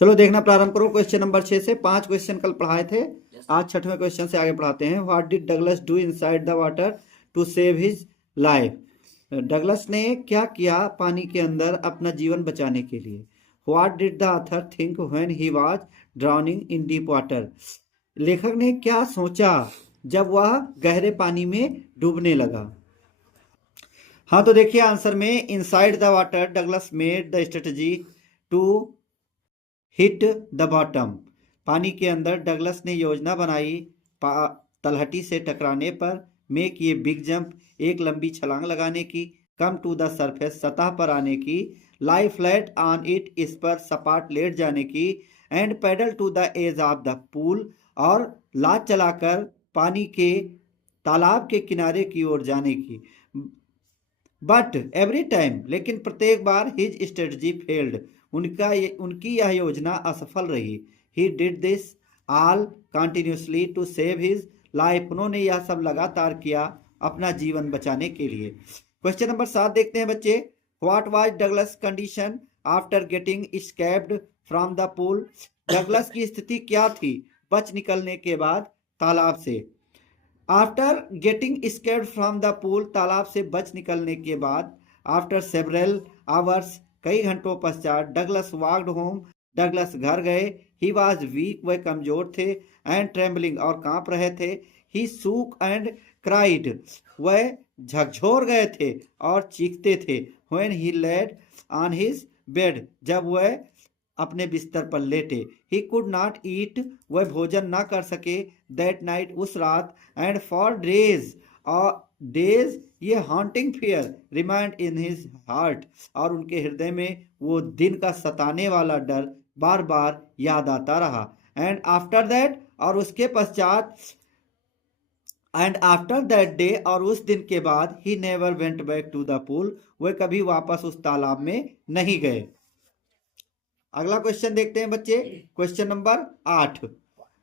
चलो देखना प्रारंभ करो। क्वेश्चन नंबर 6 से 5 क्वेश्चन कल पढ़ाए थे, आज 6वें क्वेश्चन से आगे पढ़ाते हैं। What did Douglas do inside the water to save his life. Douglas ने क्या किया पानी के अंदर अपना जीवन बचाने के लिए। What did the author think when he was drowning in deep water. लेखक ने क्या सोचा जब वह गहरे पानी में डूबने लगा। हाँ तो देखिए आंसर में, inside the water Douglas made the strategy to hit the bottom. पानी के अंदर डगलस ने योजना बनाई तलहटी से टकराने पर। मेक ये बिग जंप, एक लंबी छलांग लगाने की। कम टू द सरफेस, सतह पर आने की। लाई फ्लैट ऑन इट, इस पर सपाट लेट जाने की। And paddle to the edge of the pool, और लात चलाकर पानी के तालाब के किनारे की ओर जाने की। बट एवरी टाइम, लेकिन प्रत्येक बार, हिज स्ट्रेटजी फेल्ड, उनकी यह योजना असफल रही। He did this all continuously to save his life, उन्होंने यह सब लगातार किया अपना जीवन बचाने के लिए। क्वेश्चन नंबर 7 देखते हैं बच्चे। What was Douglas condition after getting escaped from the pool. Douglas की स्थिति क्या थी बच निकलने के बाद तालाब से। After getting escaped from the pool, तालाब से बच निकलने के बाद। आफ्टर सेवरल आवर्स, कई घंटों पश्चात। डगलस वॉक्ड होम, डगलस घर गए। ही वॉज वीक, वह कमजोर थे। एंड ट्रेम्बलिंग, और कांप रहे थे। ही सूक एंड क्राइड, वह झकझोर गए थे और चीखते थे। When he laid on his bed, जब वह अपने बिस्तर पर लेटे। ही कुड नॉट ईट, वह भोजन ना कर सके। दैट नाइट, उस रात। एंड फॉर डेज, और डेज, ये हॉन्टिंग फियर रिमाइंड इन हिज हार्ट, और उनके हृदय में वो दिन का सताने वाला डर बार बार याद आता रहा। एंड आफ्टर दैट, और उसके पश्चात। एंड आफ्टर दैट डे, और उस दिन के बाद। He never went back to the pool, वह कभी वापस उस तालाब में नहीं गए। अगला क्वेश्चन देखते हैं बच्चे। Question number 8।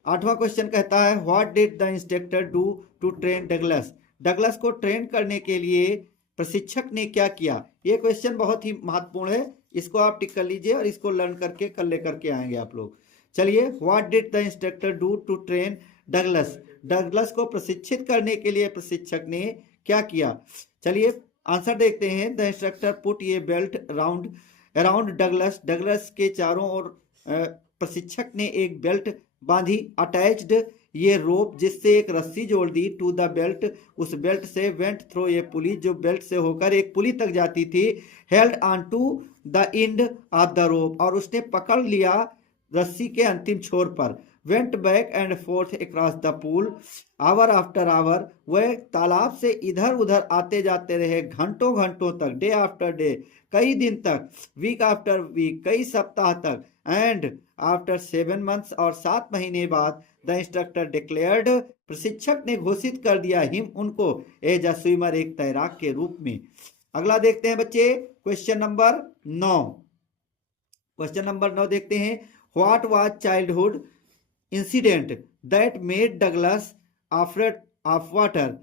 8वां क्वेश्चन कहता है, what did the instructor do to train Douglas. Douglas को ट्रेन करने के लिए प्रशिक्षक ने क्या किया। ये क्वेश्चन बहुत ही महत्वपूर्ण है, इसको आप टिक कर लीजिए और इसको लर्न करके कल लेकर के आएंगे आप लोग। चलिए, what did the instructor do to train Douglas. Douglas को प्रशिक्षित करने के लिए प्रशिक्षक ने क्या किया। चलिए आंसर देखते हैं। द इंस्ट्रक्टर पुट ये बेल्ट अराउंड डगलस, डगलस के चारों ओर प्रशिक्षक ने एक बेल्ट बांधी। अटैच्ड ये रोप, जिससे एक रस्सी जोड़ दी। टू द बेल्ट, उस बेल्ट से। वेंट थ्रो ये पुली, जो बेल्ट से होकर एक पुली तक जाती थी। Held on to the end of the rope, और उसने पकड़ लिया रस्सी के अंतिम छोर पर। Went back and forth across the pool, hour after hour, वह तालाब से इधर उधर आते जाते रहे घंटों घंटों तक। डे आफ्टर डे, कई दिन तक। वीक आफ्टर वीक, कई सप्ताह तक। एंड आफ्टर 7 मंथ्स, और 7 महीने बाद। द इंस्ट्रक्टर डिक्लेयर्ड, प्रशिक्षक ने घोषित कर दिया। हिम, उनको। एज अ स्विमर, एक तैराक के रूप में। अगला देखते हैं बच्चे, क्वेश्चन नंबर 9। क्वेश्चन नंबर 9 देखते हैं। What was childhood incident that made Douglas afraid of water.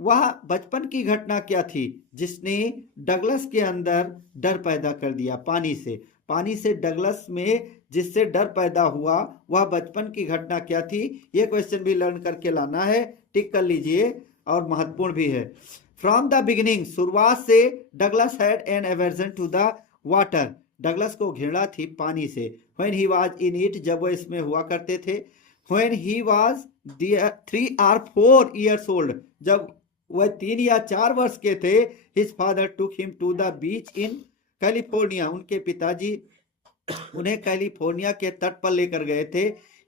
वह बचपन की घटना क्या थी जिसने डगलस के अंदर डर पैदा कर दिया पानी से। पानी से डगलस में जिससे डर पैदा हुआ, वह बचपन की घटना क्या थी। यह क्वेश्चन भी लर्न करके लाना है, टिक कर लीजिए, और महत्वपूर्ण भी है। फ्रॉम द बिगिनिंग, शुरुआत से। Douglas had an aversion to the water, Douglas को घृणा थी पानी से। When he was in it, जब वह इसमें हुआ करते थे। When he was 3 or 4 years old, जब वह 3 या 4 वर्ष के थे। His father took him to the beach in California, उनके पिताजी उन्हें कैलिफोर्निया के तट पर लेकर गए थे।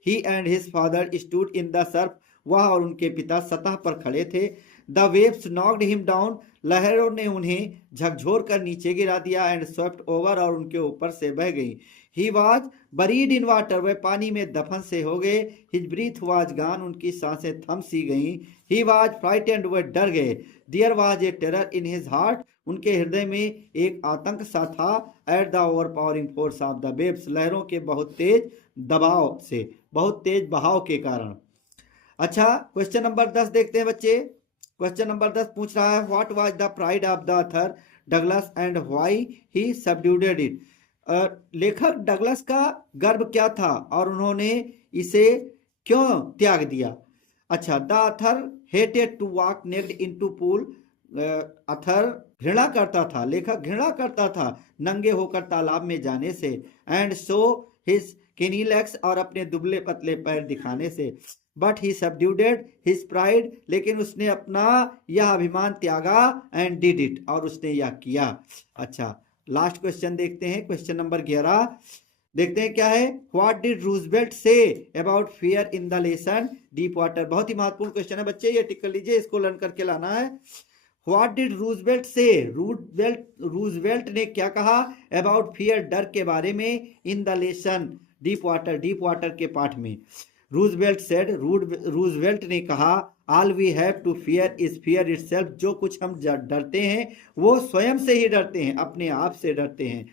He and his father stood in the surf, वह और उनके पिता सतह पर खड़े थे। The waves knocked him down, लहरों ने उन्हें झकझोर कर नीचे गिरा दिया। एंड स्वेप्ट ओवर, और उनके ऊपर से बह गई। He was buried in water, वह पानी में दफन से हो गए। हिज ब्रीथ वाज गॉन, उनकी सांसें थम सी गईं। ही वाज फ्राइटेंड, वह डर गए। There was a terror in his heart, उनके हृदय में एक आतंक सा था। At the overpowering force of the waves, लहरों के बहुत तेज दबाव से, बहुत तेज बहाव के कारण। अच्छा, क्वेश्चन नंबर 10 देखते हैं बच्चे। क्वेश्चन नंबर 10 पूछ रहा है, what was the pride of the author Douglas and why he subdued it. लेखक डगलस का गर्व क्या था और उन्होंने इसे क्यों त्याग दिया? अच्छा, the author hated to walk naked into pool. Author घृणा करता था, लेखक घृणा करता था नंगे होकर तालाब में जाने से, एंड सो हिज किनी लेग्स, और अपने दुबले पतले पैर दिखाने से। बट ही सबड्यूडेड हिज प्राइड, लेकिन उसने अपना यह अभिमान त्यागा, एंड डिड इट, और उसने यह किया। अच्छा, लास्ट क्वेश्चन देखते हैं, क्वेश्चन नंबर 11 देखते हैं क्या है। What did Roosevelt say about fear in the lesson deep water. बहुत ही महत्वपूर्ण क्वेश्चन है बच्चे, ये टिक कर लीजिए, इसको लर्न करके लाना है। What did Roosevelt say, Roosevelt ने क्या कहा अबाउट फियर, डर के बारे में, in the lesson deep water के पाठ में। रूजवेल्ट सेड, रूजवेल्ट ने कहा, all we have to fear is fear itself, जो कुछ हम डरते हैं वो स्वयं से ही डरते हैं, अपने आप से डरते हैं।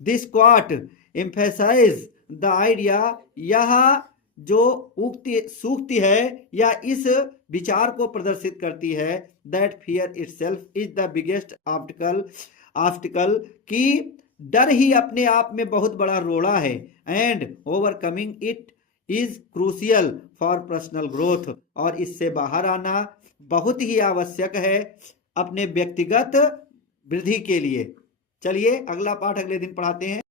This quote emphasise the idea, यह जो उक्ति सूक्ति है या इस विचार को प्रदर्शित करती है, that fear itself is the biggest obstacle, कि डर ही अपने आप में बहुत बड़ा रोड़ा है, and overcoming it is crucial for personal growth, और इससे बाहर आना बहुत ही आवश्यक है अपने व्यक्तिगत वृद्धि के लिए। चलिए अगला पाठ अगले दिन पढ़ाते हैं।